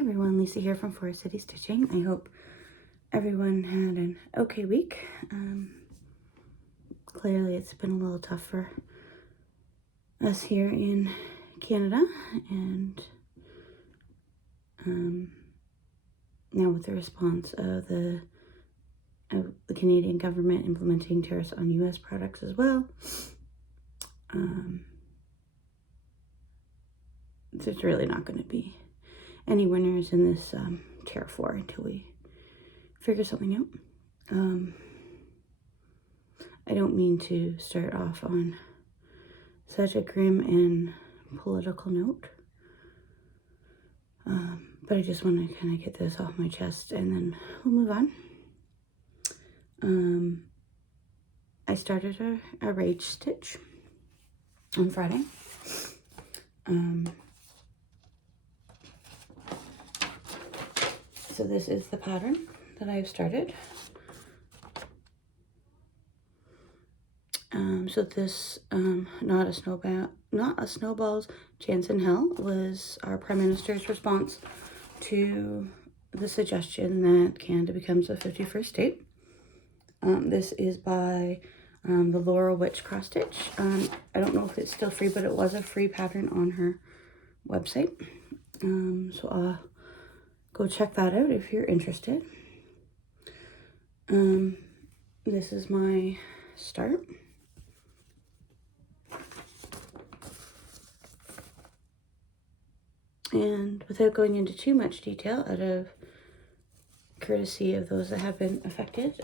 everyone, Lisa here from Forest City Stitching. I hope everyone had an okay week. Clearly it's been a little tough for us here in Canada, and now with the response of the Canadian government implementing tariffs on US products as well, there's really not going to be any winners in this tariff war until we figure something out. I don't mean to start off on such a grim and political note, but I just want to kind of get this off my chest and then we'll move on. I started a rage stitch on Friday. So this is the pattern that I've started. So this, not a snowball's chance in hell, was our Prime Minister's response to the suggestion that Canada becomes a 51st state. This is by the Laurel Witch cross stitch. I don't know if it's still free, but it was a free pattern on her website. So go check that out if you're interested. This is my start. And without going into too much detail, out of courtesy of those that have been affected,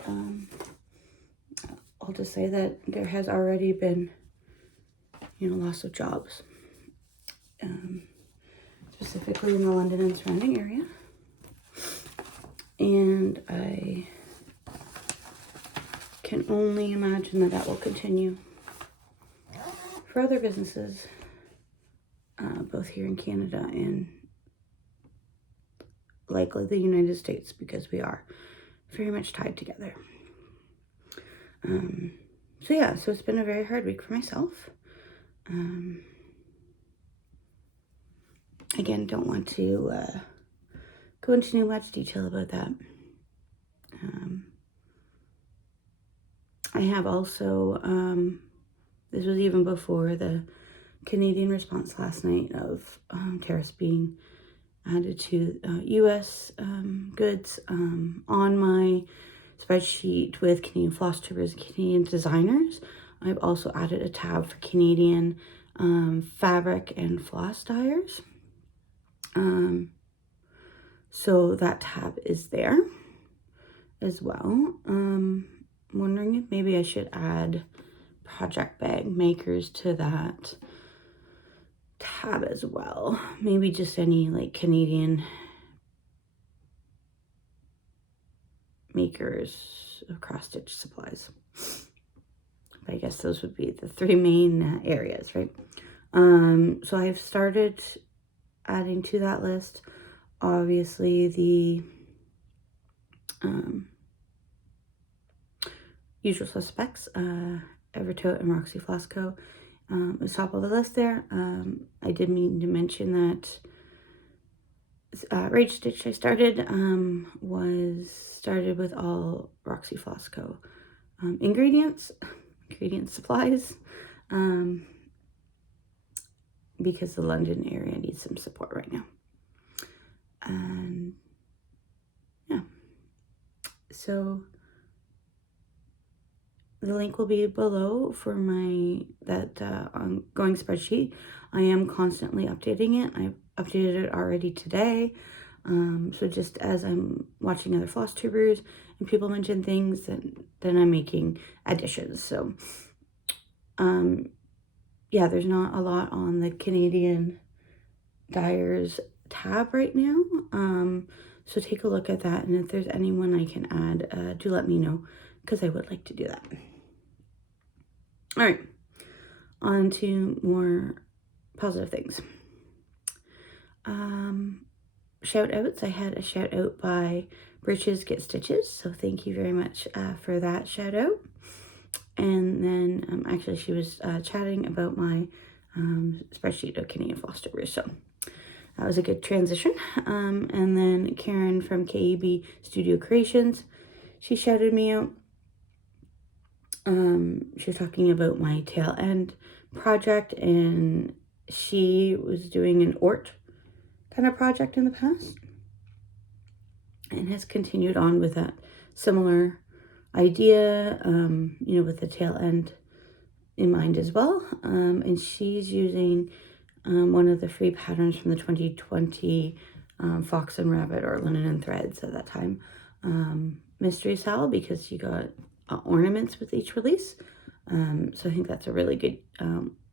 I'll just say that there has already been, loss of jobs, specifically in the London and surrounding area. And I can only imagine that that will continue for other businesses, both here in Canada and likely the United States, because we are very much tied together. So it's been a very hard week for myself. Again, don't want to go into too much detail about that. I have also, this was even before the Canadian response last night of tariffs being added to US goods. On my spreadsheet with Canadian Flosstubers and Canadian designers, I've also added a tab for Canadian fabric and floss dyers. So that tab is there as well. Wondering if maybe I should add project bag makers to that tab as well. Maybe just any like Canadian makers of cross stitch supplies. But I guess those would be the three main areas, right? So I've started adding to that list, obviously, the usual suspects, Evertote and Roxy Floss Co. Is top of the list there. I did mean to mention that Rage Stitch I started was started with all Roxy Floss Co. Ingredient supplies, because the London area needs some support right now. And yeah, so the link will be below for my ongoing spreadsheet. I am constantly updating it. I've updated it already today. So just as I'm watching other Flosstubers and people mention things, then I'm making additions. So yeah, there's not a lot on the Canadian Dyers tab right now. So take a look at that, and if there's anyone I can add, do let me know, because I would like to do that. All right, on to more positive things. Shout outs. I had a shout out by Britches Get Stitches, so thank you very much for that shout out. And then actually she was chatting about my spreadsheet of Canadian Flosstubers. So that was a good transition. And then Karen from KEB Studio Creations, she shouted me out. She was talking about my tail end project, and she was doing an Ort kind of project in the past and has continued on with that similar idea, you know, with the tail end in mind as well. And she's using one of the free patterns from the 2020 Fox and Rabbit, or Linen and Threads at that time, mystery style, because you got ornaments with each release. So I think that's a really good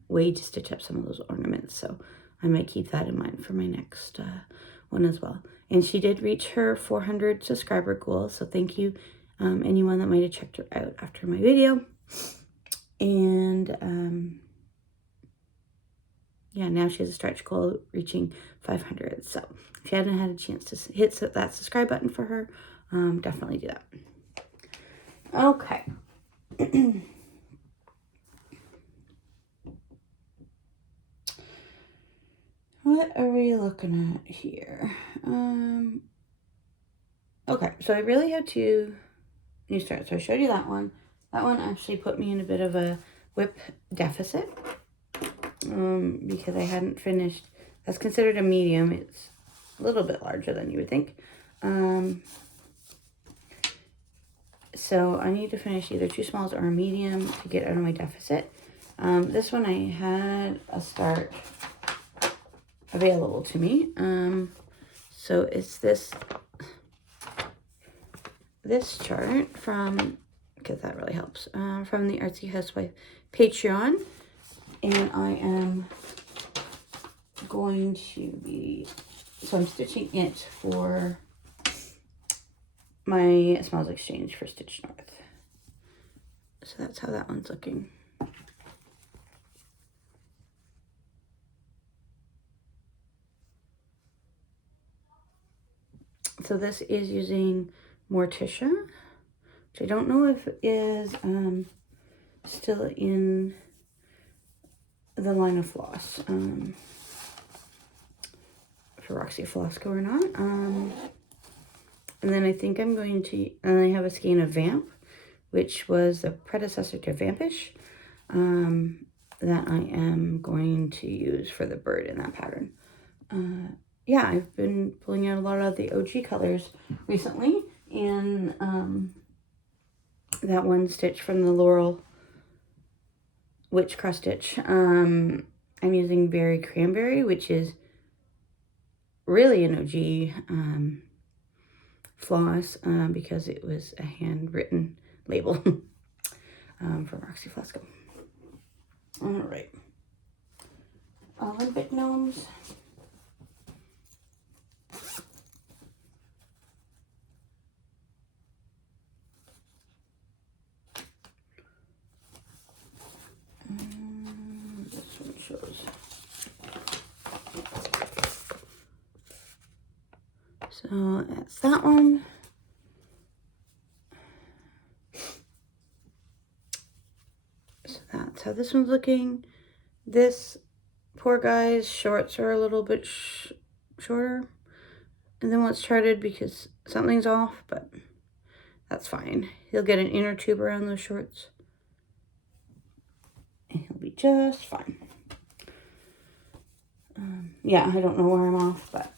way to stitch up some of those ornaments. So I might keep that in mind for my next one as well. And she did reach her 400 subscriber goal. So thank you, anyone that might have checked her out after my video. And yeah, now she has a stretch goal reaching 500. So if you hadn't had a chance to hit that subscribe button for her, definitely do that. Okay. What are we looking at here? Okay, so I really had to new start. So I showed you that one. That one actually put me in a bit of a whip deficit because I hadn't finished. That's considered a medium. It's a little bit larger than you would think. So I need to finish either 2 smalls or a medium to get out of my deficit. This one I had a start available to me. So it's this chart from, because that really helps, from the Artsy Housewife Patreon. And I am going to be, so I'm stitching it for my Smalls Exchange for Stitch North. So that's how that one's looking. So this is using Morticia, which I don't know if is still in the line of Floss for Roxy Flosstube or not. And then I think I'm going to, and I have a skein of Vamp, which was the predecessor to Vampish, that I am going to use for the bird in that pattern. Yeah, I've been pulling out a lot of the OG colors recently, and that one stitch from the Laurel Witch cross stitch, I'm using Berry Cranberry, which is really an OG floss, because it was a handwritten label from Roxy Flosstube. All right, Olympic Gnomes. This one shows. So that's that one. So that's how this one's looking. This poor guy's shorts are a little bit shorter than what's charted because something's off, but that's fine. He'll get an inner tube around those shorts, and he'll be just fine. Yeah, I don't know where I'm off, but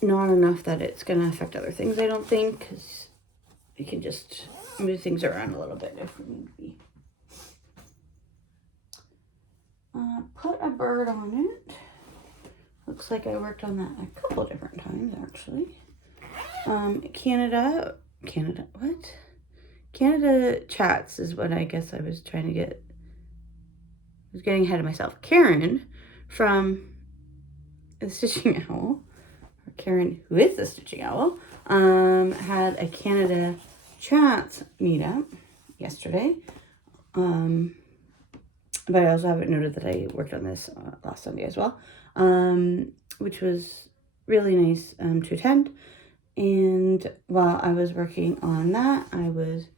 not enough that it's going to affect other things, I don't think, because you can just move things around a little bit if need be. Put a bird on it. Looks like I worked on that a couple different times, actually. Canada Chats is what I guess I was trying to get. I was getting ahead of myself. Karen from the Stitching Owl, or Karen who is the Stitching Owl, had a Canada Chats meetup yesterday. But I also haven't noted that I worked on this last Sunday as well, which was really nice to attend. And while I was working on that, I was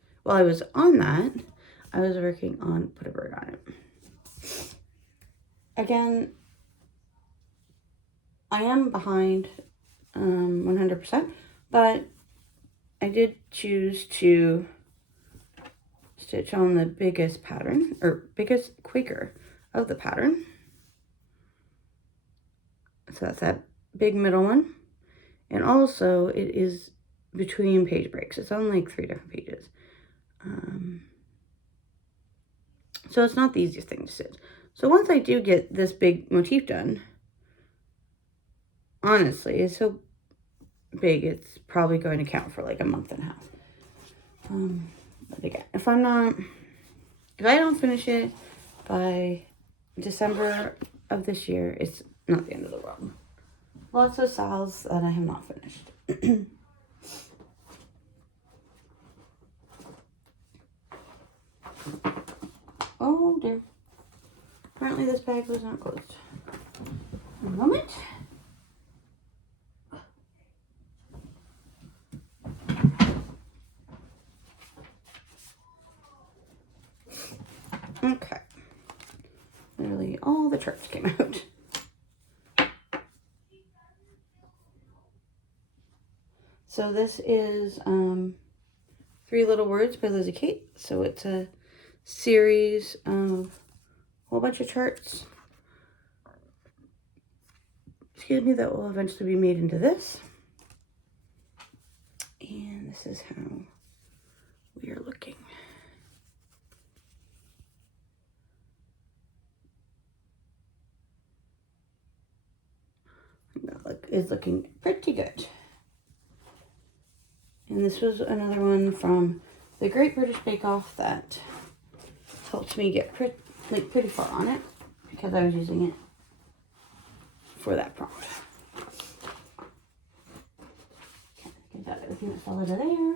working on Put a Bird on It. Again, I am behind 100%, but I did choose to stitch on the biggest pattern, or biggest Quaker of the pattern. So that's that big middle one. And also it is between page breaks. It's on like 3 different pages. So it's not the easiest thing to stitch. So once I do get this big motif done, honestly, it's so big, it's probably going to count for like a month and a half. But again, if I don't finish it by December of this year, it's not the end of the world. Lots of sales that I have not finished. Oh dear. Apparently this bag was not closed. A moment. Okay. Literally all the charts came out. So this is 3 Little Words by Lizzie Kate. So it's a series of a whole bunch of charts. Excuse me, that will eventually be made into this. And this is how we are looking. That is looking pretty good. And this was another one from the Great British Bake Off that helped me get pretty far on it, because I was using it for that prompt. Okay, got everything that fell out of there.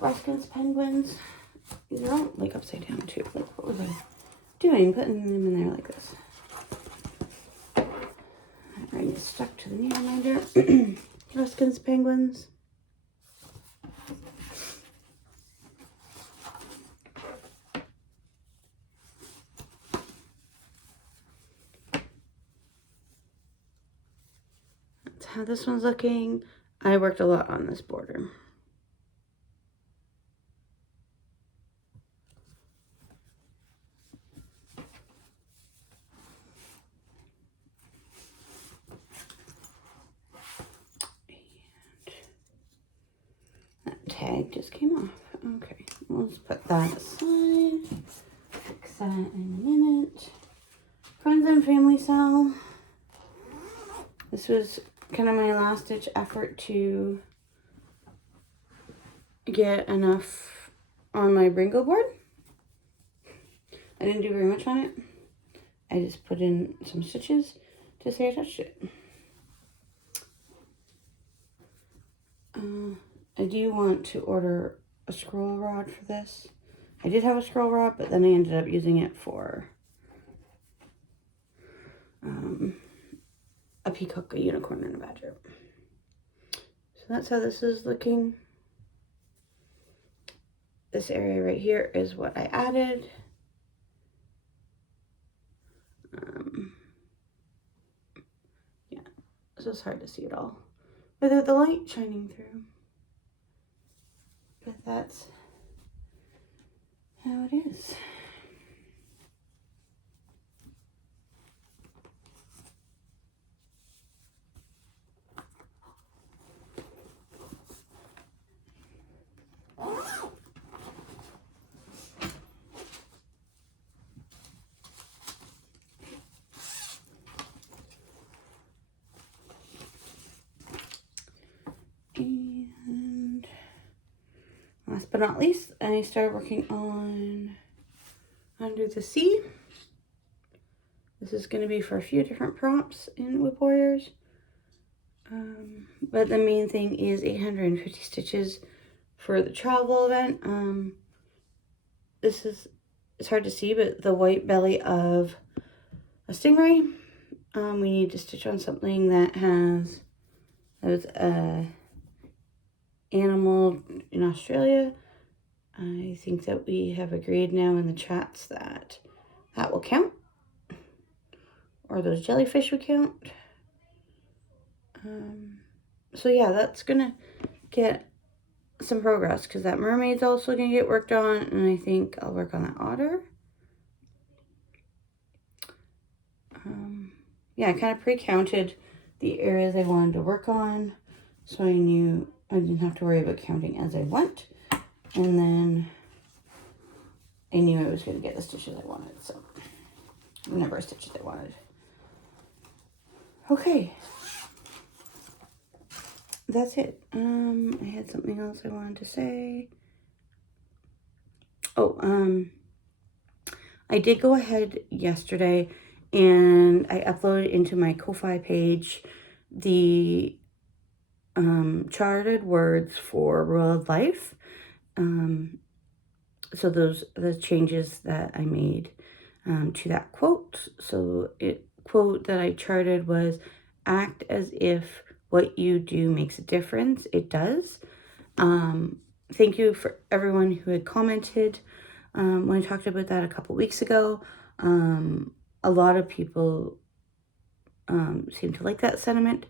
Ruskin's penguins. These are all like upside down too. Like, what was I doing putting them in there like this? That ring is stuck to the knee reminder. Ruskin's penguins. That's how this one's looking. I worked a lot on this border. Tag just came off. Okay, let's put that aside. Fix that in a minute. Friends and family cell. This was kind of my last ditch effort to get enough on my Bringo board. I didn't do very much on it. I just put in some stitches to say I touched it. I do want to order a scroll rod for this. I did have a scroll rod, but then I ended up using it for a peacock, a unicorn, and a badger. So that's how this is looking. This area right here is what I added. Yeah, so it's hard to see it all without the light shining through. But that's how it is. And last but not least, I started working on Under the Sea. This is going to be for a few different prompts in Whip Warriors. But the main thing is 850 stitches for the travel event. It's hard to see, but the white belly of a stingray. We need to stitch on something that has a animal in Australia. I think that we have agreed now in the chats that that will count. or those jellyfish would count. So yeah, that's gonna get some progress because that mermaid's also gonna get worked on, and I think I'll work on that otter. Yeah, I kind of pre-counted the areas I wanted to work on, so I knew I didn't have to worry about counting as I went. And then I knew I was going to get the stitches I wanted, so the number of stitches I wanted. Okay, that's it. I had something else I wanted to say. Oh, I did go ahead yesterday and I uploaded into my Ko-Fi page the charted words for Rule of Life. So those are the changes that I made to that quote. So quote that I charted was, act as if what you do makes a difference. It does. Thank you for everyone who had commented when I talked about that a couple weeks ago. A lot of people seem to like that sentiment.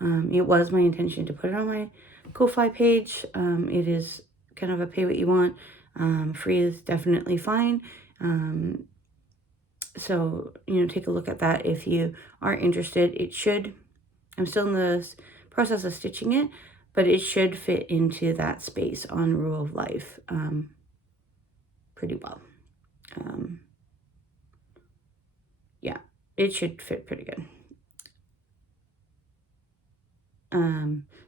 It was my intention to put it on my Ko-Fi page. It is kind of a pay what you want. Free is definitely fine. So, take a look at that if you are interested. It should, I'm still in the process of stitching it, but it should fit into that space on Rule of Life pretty well. Yeah, it should fit pretty good.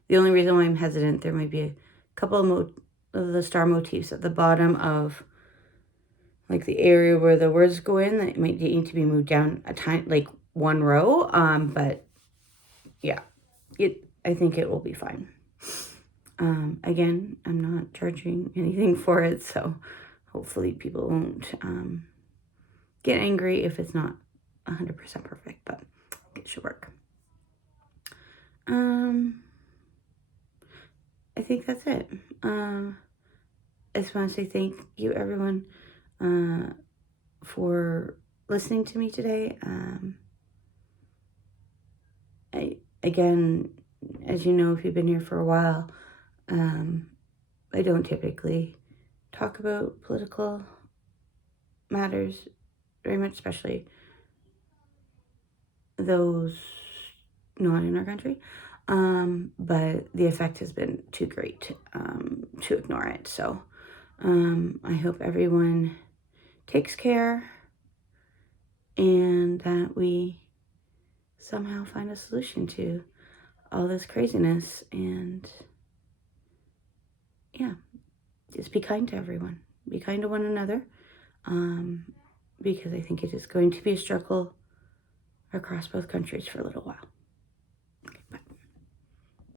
The only reason why I'm hesitant, there might be a couple of the star motifs at the bottom of like the area where the words go in that might need to be moved down a tiny, like one row. But yeah, I think it will be fine. Again, I'm not charging anything for it, so hopefully people won't get angry if it's not 100% perfect, but it should work. I think that's it. I just want to say thank you, everyone, for listening to me today. Again, as you know, if you've been here for a while, I don't typically talk about political matters very much, especially those not in our country. But the effect has been too great to ignore it. So I hope everyone takes care and that we somehow find a solution to all this craziness. And yeah, just be kind to everyone. Be kind to one another. Because I think it is going to be a struggle across both countries for a little while.